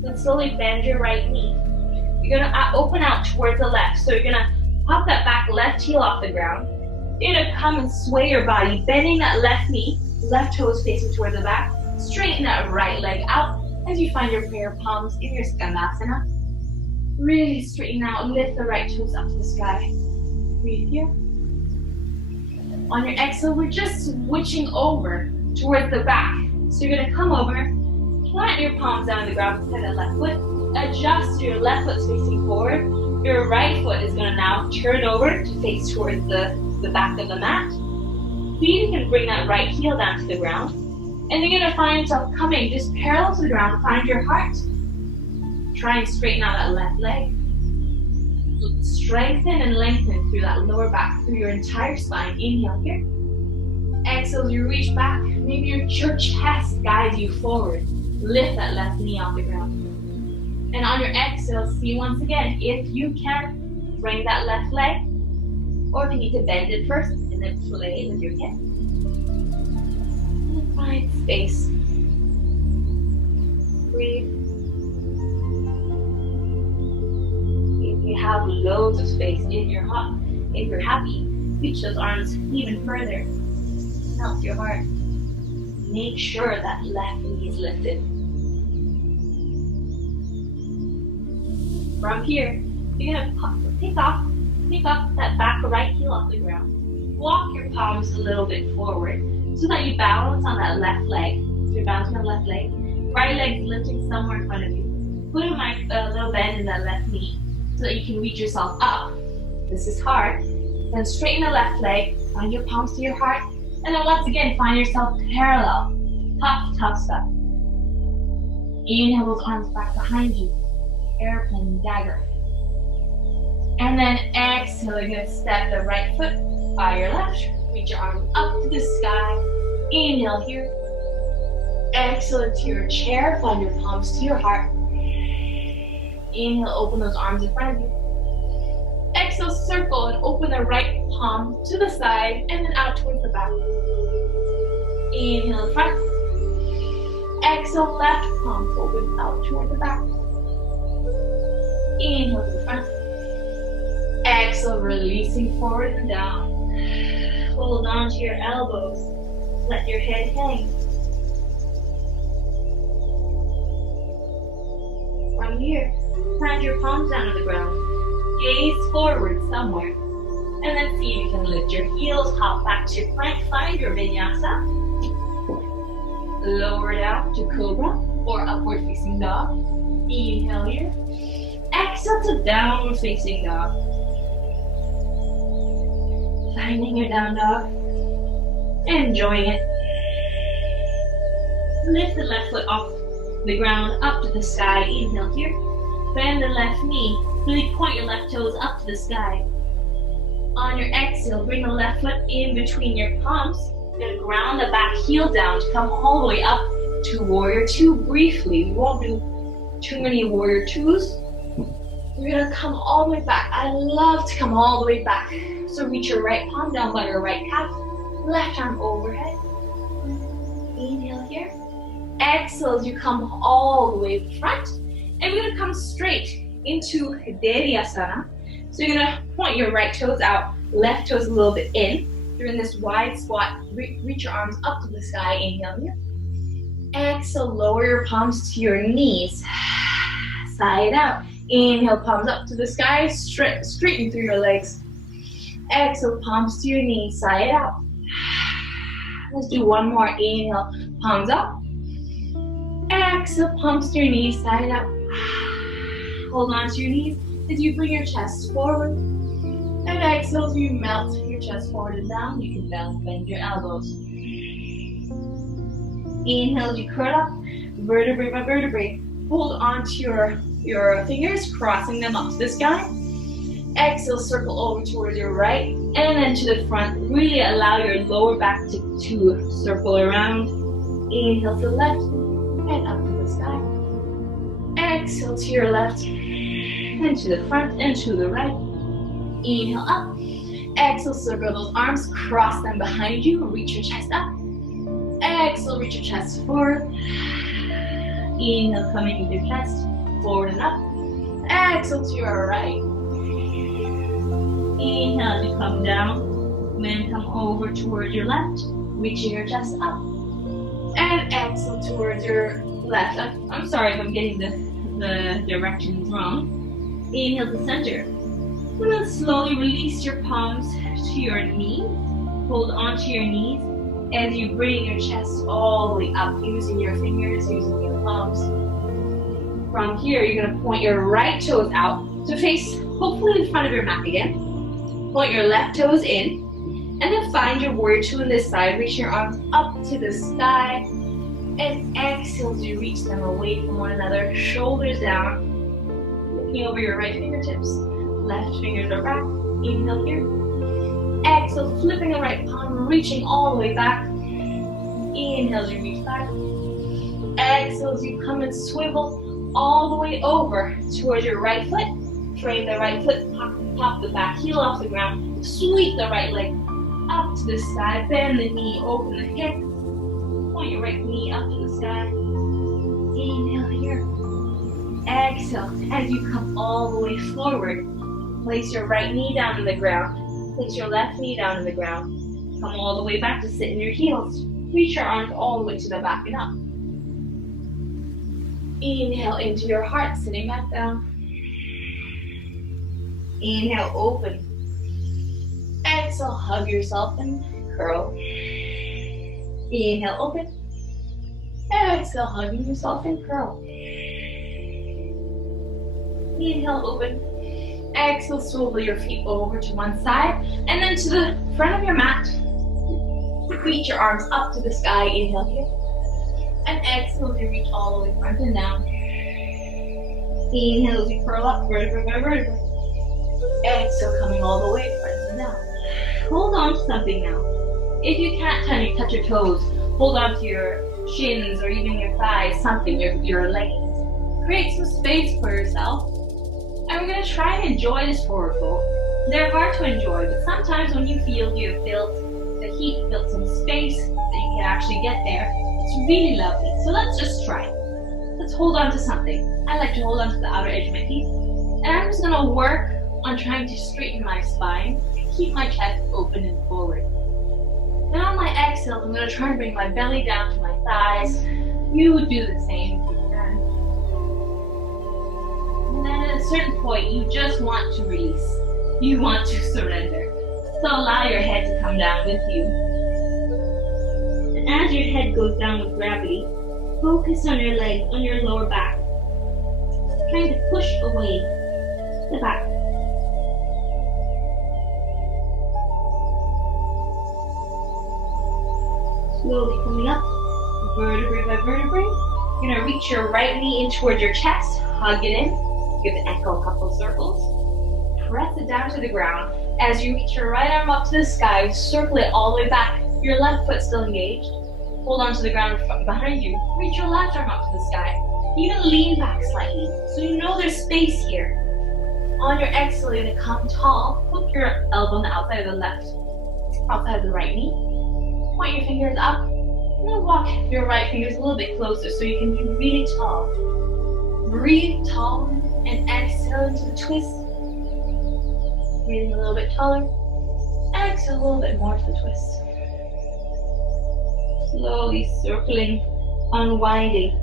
Then slowly bend your right knee. You're gonna open out towards the left. So you're gonna pop that back left heel off the ground. You're gonna come and sway your body, bending that left knee, left toes facing towards the back. Straighten that right leg out as you find your prayer palms in your Skandasana. Really straighten out, lift the right toes up to the sky. Breathe here. On your exhale, we're just switching over towards the back. So you're gonna come over, plant your palms down on the ground beside that left foot. Adjust your left foot facing forward. Your right foot is gonna now turn over to face towards the back of the mat. See if you can bring that right heel down to the ground. And you're gonna find yourself coming just parallel to the ground. Find your heart. Try and straighten out that left leg. Strengthen and lengthen through that lower back, through your entire spine. Inhale here. Exhale, you reach back. Maybe your chest guides you forward. Lift that left knee off the ground. And on your exhale, see once again, if you can, bring that left leg. Or if you need to bend it first, and then play with your hip. And find space. Breathe. You have loads of space in your heart. If you're happy, reach those arms even further. Melt your heart. Make sure that left knee is lifted. From here, you're gonna pick up that back right heel off the ground. Walk your palms a little bit forward so that you balance on that left leg. So you're balancing on the left leg. Right leg's lifting somewhere in front of you. Put a little bend in that left knee, so that you can reach yourself up. This is hard. Then straighten the left leg, find your palms to your heart, and then once again, find yourself parallel. Tough stuff. Inhale those arms back behind you. Airplane dagger. And then exhale, you're gonna step the right foot by your left. Reach your arms up to the sky. Inhale here. Exhale to your chair, find your palms to your heart. Inhale, open those arms in front of you. Exhale, circle and open the right palm to the side and then out towards the back. Inhale in front. Exhale, left palm open out toward the back. Inhale to the front. Exhale, releasing forward and down. Hold on to your elbows. Let your head hang. From here, plant your palms down on the ground. Gaze forward somewhere. And then see if you can lift your heels, hop back to plank, find your vinyasa. Lower down to Cobra or upward facing dog. Inhale here. Exhale to downward facing dog. Finding your down dog. Enjoying it. Lift the left foot off the ground up to the sky. Inhale here. Bend the left knee. Really point your left toes up to the sky. On your exhale, bring the left foot in between your palms. You're going to ground the back heel down to come all the way up to Warrior 2 briefly. We won't do too many Warrior 2s. You're going to come all the way back. I love to come all the way back. So reach your right palm down by your right calf. Left arm overhead. Inhale here. Exhale as you come all the way front. And we're going to come straight into Devyasana. So you're going to point your right toes out, left toes a little bit in. You're in this wide squat. Reach your arms up to the sky. Inhale here. Exhale, lower your palms to your knees. Side out. Inhale, palms up to the sky. Straighten through your legs. Exhale, palms to your knees. Side out. Let's do one more. Inhale, palms up. Exhale, palms to your knees. Side out. Hold on to your knees as you bring your chest forward. And exhale as you melt your chest forward and down. You can bend your elbows. Inhale as you curl up, vertebrae by vertebrae. Hold on to your fingers, crossing them up to the sky. Exhale, circle over towards your right and then to the front. Really allow your lower back to circle around. Inhale to the left and up to the sky. Exhale to your left and to the front and to the right. Inhale up. Exhale, circle those arms, cross them behind you, reach your chest up. Exhale, reach your chest forward. Inhale, coming with your chest forward and up. Exhale to your right. Inhale as you come down, then come over towards your left, reaching your chest up. And exhale towards your left. I'm sorry if I'm getting the directions wrong. Inhale to center. And then slowly release your palms to your knees. Hold on to your knees as you bring your chest all the way up, using your fingers, using your palms. From here, you're going to point your right toes out to face, hopefully, the front of your mat again. Point your left toes in, and then find your warrior two on this side. Reach your arms up to the sky, and exhale as you reach them away from one another. Shoulders down, looking over your right fingertips. Left fingers are back. Inhale here. Exhale, flipping the right palm, reaching all the way back. Inhale as you reach back. Exhale as you come and swivel all the way over towards your right foot. Frame the right foot, pop the back heel off the ground. Sweep the right leg up to the sky. Bend the knee, open the hip. Point your right knee up to the sky. Inhale here. Exhale as you come all the way forward. Place your right knee down on the ground. Place your left knee down on the ground. Come all the way back to sit in your heels. Reach your arms all the way to the back and up. Inhale into your heart, sitting back down. Inhale, open. Exhale, hug yourself and curl. Inhale, open. Exhale, hugging yourself and curl. Inhale, open. Exhale, swivel your feet over to one side and then to the front of your mat. Reach your arms up to the sky. Inhale here. And exhale as you reach all the way front and down. Inhale as you curl up, vertebrae by vertebrae. Exhale, coming all the way front and down. Hold on to something now. If you can't touch your toes, hold on to your shins or even your thighs, something, your leggings. Create some space for yourself. And we're going to try and enjoy this forward fold. They're hard to enjoy, but sometimes when you feel you've built the heat, built some space that you can actually get there, it's really lovely. So let's just try. Let's hold on to something. I like to hold on to the outer edge of my feet. And I'm just going to work on trying to straighten my spine, keep my chest open and forward. And on my exhale, I'm going to try and bring my belly down to my thighs. You would do the same if you can. And then at a certain point, you just want to release. You want to surrender. So allow your head to come down with you. And as your head goes down with gravity, focus on your legs, on your lower back. Trying to push away the back. Slowly coming up, vertebrae by vertebrae. You're going to reach your right knee in towards your chest, hug it in, give the ankle a couple of circles, press it down to the ground. As you reach your right arm up to the sky, circle it all the way back, your left foot still engaged. Hold on to the ground behind you, reach your left arm up to the sky. Even lean back slightly, so you know there's space here. On your exhale, you're going to come tall, hook your elbow on the outside of the right knee. Point your fingers up, and then walk your right fingers a little bit closer so you can be really tall. Breathe tall and exhale into the twist. Breathing a little bit taller. Exhale a little bit more to the twist. Slowly circling, unwinding.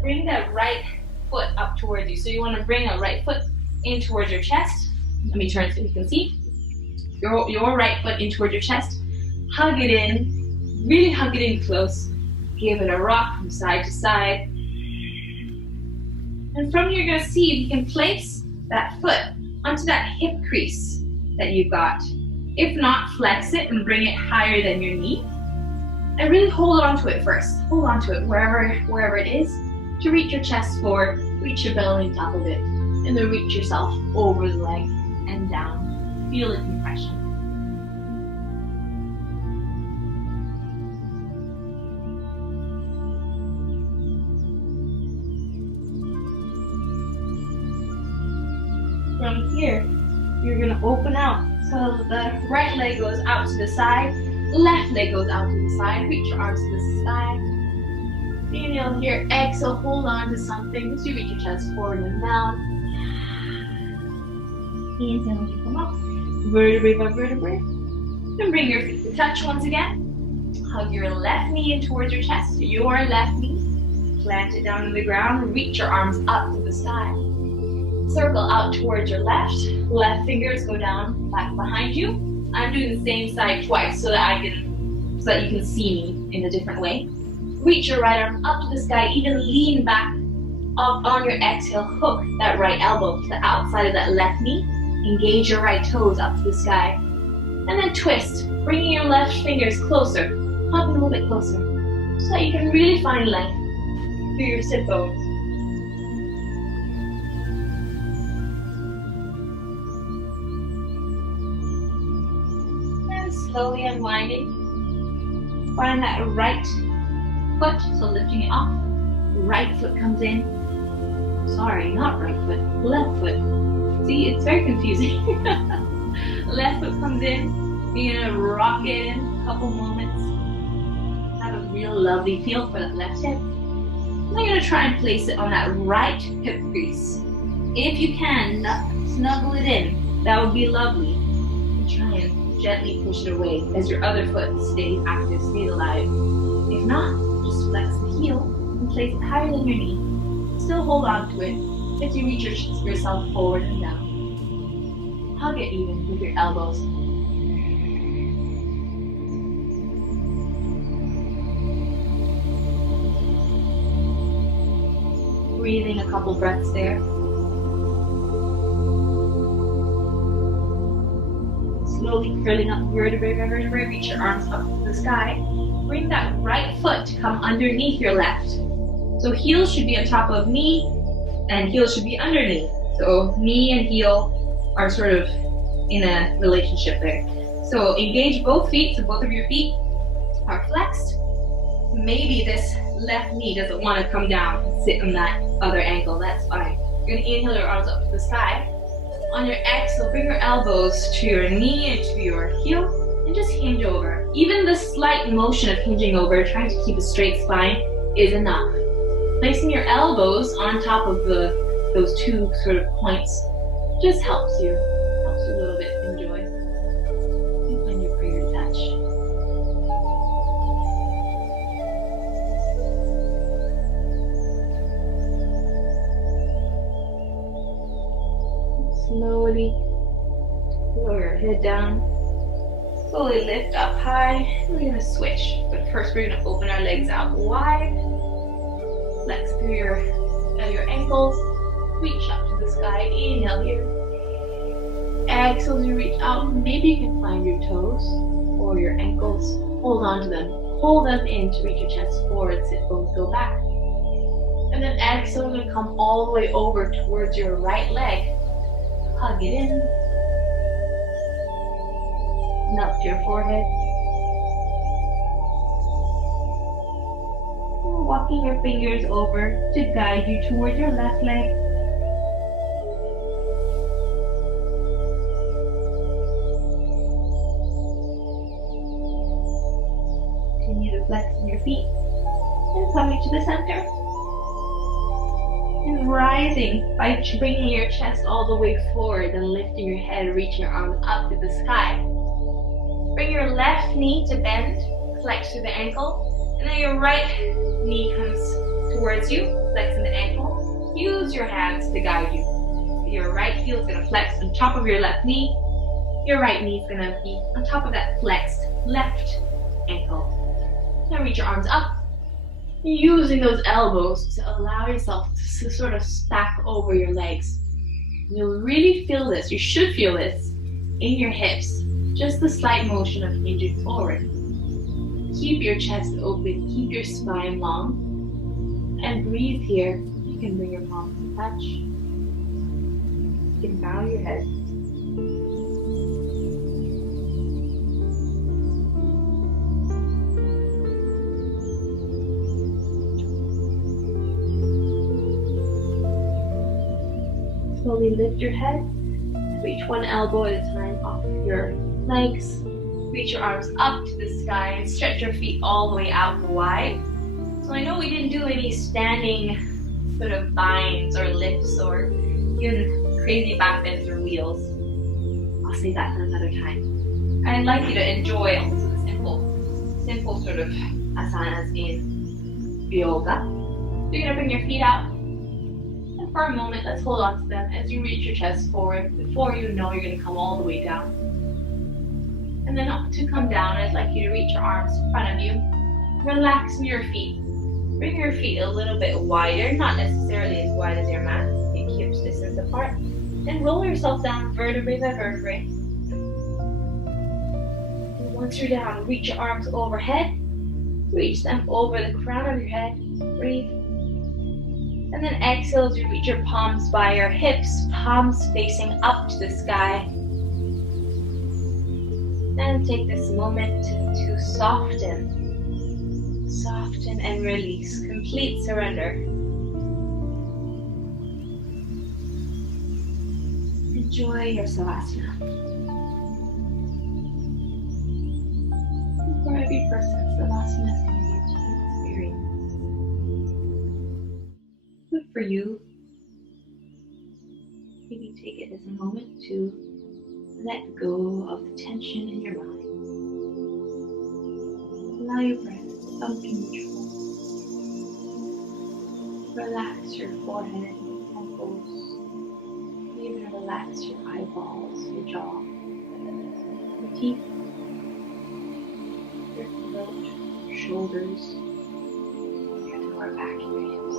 Bring that right foot up towards you. So you want to bring a right foot in towards your chest. Let me turn so you can see. Your right foot in towards your chest. Hug it in. Really hug it in close. Give it a rock from side to side. And from here, you're going to see if you can place that foot onto that hip crease. that you've got. If not, flex it and bring it higher than your knee. And really hold on to it first. Hold on to it wherever it is, to reach your chest forward, reach your belly on top of it, and then reach yourself over the leg and down. Feel the compression. From here, you're gonna open out. So the right leg goes out to the side, left leg goes out to the side. Reach your arms to the sky. Inhale here, exhale, hold on to something as you reach your chest forward and down. Inhale as you come up, vertebrae by vertebrae. Then bring your feet to touch once again. Hug your left knee in towards your chest, your left knee. Plant it down on the ground and reach your arms up to the sky. Circle out towards your left. Left fingers go down back behind you. I'm doing the same side twice so that you can see me in a different way. Reach your right arm up to the sky. Even lean back up on your exhale. Hook that right elbow to the outside of that left knee. Engage your right toes up to the sky. And then twist, bringing your left fingers closer. Up a little bit closer so that you can really find length through your sit bones. Slowly unwinding. Find that right foot, so lifting it off. Right foot comes in. Sorry, not right foot, left foot. See, it's very confusing. Left foot comes in. You're gonna rock it in a couple moments. Have a real lovely feel for that left hip. And you're gonna try and place it on that right hip crease. If you can, snuggle it in. That would be lovely. And try and gently push it away as your other foot stays active, stays alive. If not, just flex the heel and place it higher than your knee. Still hold on to it as you reach yourself forward and down. Hug it even with your elbows. Breathing a couple breaths there. Slowly curling up vertebrae by vertebrae, reach your arms up to the sky. Bring that right foot to come underneath your left. So heel should be on top of knee, and heel should be underneath. So knee and heel are sort of in a relationship there. So engage both feet, so both of your feet are flexed. Maybe this left knee doesn't want to come down and sit on that other ankle, that's fine. You're gonna inhale your arms up to the sky. On your exhale, bring your elbows to your knee and to your heel, and just hinge over. Even the slight motion of hinging over, trying to keep a straight spine, is enough. Placing your elbows on top of those two sort of points just helps you a little bit enjoy. And find your prayer touch. Slowly lower your head down. Slowly lift up high. We're gonna switch, but first we're gonna open our legs out wide. Flex through your ankles. Reach up to the sky. Inhale here. Exhale as you reach out. Maybe you can find your toes or your ankles. Hold on to them. Hold them in to reach your chest forward. Sit bones go back. And then exhale, we're gonna come all the way over towards your right leg. Hug it in. Melt your forehead. Walking your fingers over to guide you towards your left leg. Continue to flex in your feet and coming to the center. And rising by bringing your chest all the way forward and lifting your head, reaching your arms up to the sky. Bring your left knee to bend, flex through the ankle, and then your right knee comes towards you, flexing the ankle. Use your hands to guide you. So your right heel is going to flex on top of your left knee. Your right knee is going to be on top of that flexed left ankle. Now reach your arms up, using those elbows to allow yourself to sort of stack over your legs. You'll really feel this. You should feel this in your hips, just the slight motion of hinging forward. Keep your chest open, keep your spine long, and breathe here. You can bring your palms to touch. You can bow your head. Slowly lift your head. Reach one elbow at a time off your legs. Reach your arms up to the sky and stretch your feet all the way out and wide. So I know we didn't do any standing sort of binds or lifts or even crazy back bends or wheels. I'll save that for another time. I'd like you to enjoy also the simple sort of asanas in yoga. So you're gonna bring your feet out. And for a moment, let's hold on to them as you reach your chest forward. Before you know, you're gonna come all the way down. And then to come down, I'd like you to reach your arms in front of you. Relax your feet. Bring your feet a little bit wider, not necessarily as wide as your mat, keep hips distance apart. And roll yourself down vertebrae by vertebrae. And once you're down, reach your arms overhead. Reach them over the crown of your head. Breathe. And then exhale as you reach your palms by your hips, palms facing up to the sky. And take this moment to soften and release, complete surrender. Enjoy your savasana. For every person, savasana is going to be a different experience. But for you, maybe take it as a moment to let go of the tension in your mind. Allow your breath to come to neutral. Relax your forehead, your temples. Even relax your eyeballs, your jaw, your teeth, your throat, your shoulders, your lower back, your hips.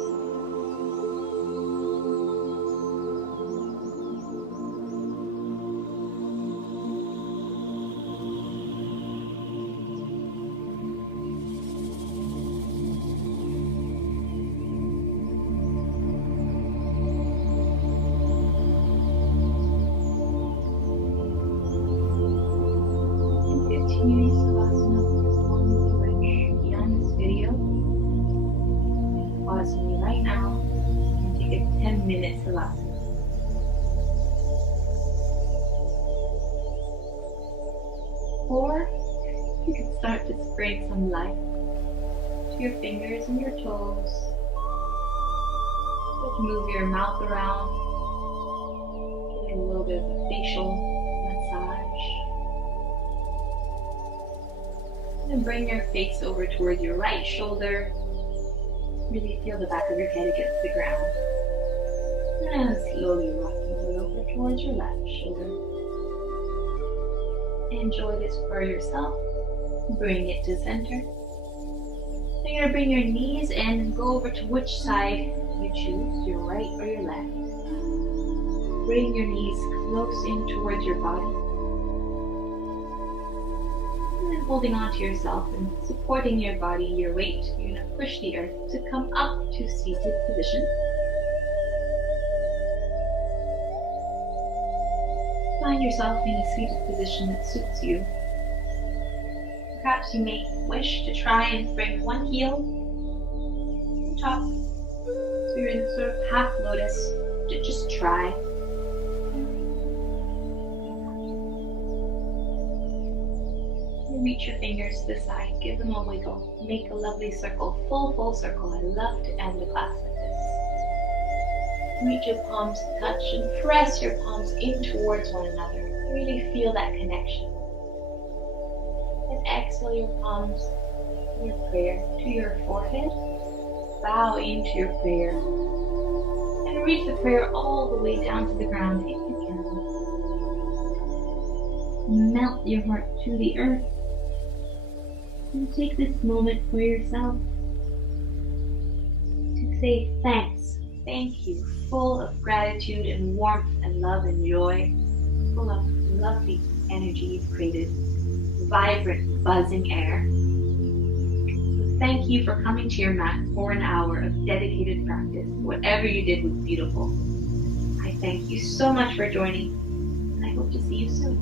Continue savasana for as long as you wish beyond this video. Pause me right now and take a 10-minute savasana. Or you can start to bring some life to your fingers and your toes. Just move your mouth around, giving a little bit of a facial massage. And bring your face over towards your right shoulder. Really feel the back of your head against the ground. And slowly rocking it over towards your left shoulder. Enjoy this for yourself. Bring it to center. Then you're going to bring your knees in and go over to which side you choose, your right or your left. Bring your knees close in towards your body. Holding on to yourself and supporting your body, your weight, you're going to push the earth to come up to seated position. Find yourself in a seated position that suits you. Perhaps you may wish to try and bring one heel to the top. So you're in sort of half lotus. Just try. Reach your fingers to the side, give them a wiggle, make a lovely circle, full circle. I love to end the class like this. Reach your palms to touch and press your palms in towards one another. Really feel that connection. And exhale your palms in your prayer to your forehead. Bow into your prayer. And reach the prayer all the way down to the ground if you can. Melt your heart to the earth. And take this moment for yourself to say thanks. Thank you. Full of gratitude and warmth and love and joy. Full of lovely energy you've created, vibrant, buzzing air. So thank you for coming to your mat for an hour of dedicated practice. Whatever you did was beautiful. I thank you so much for joining, and I hope to see you soon.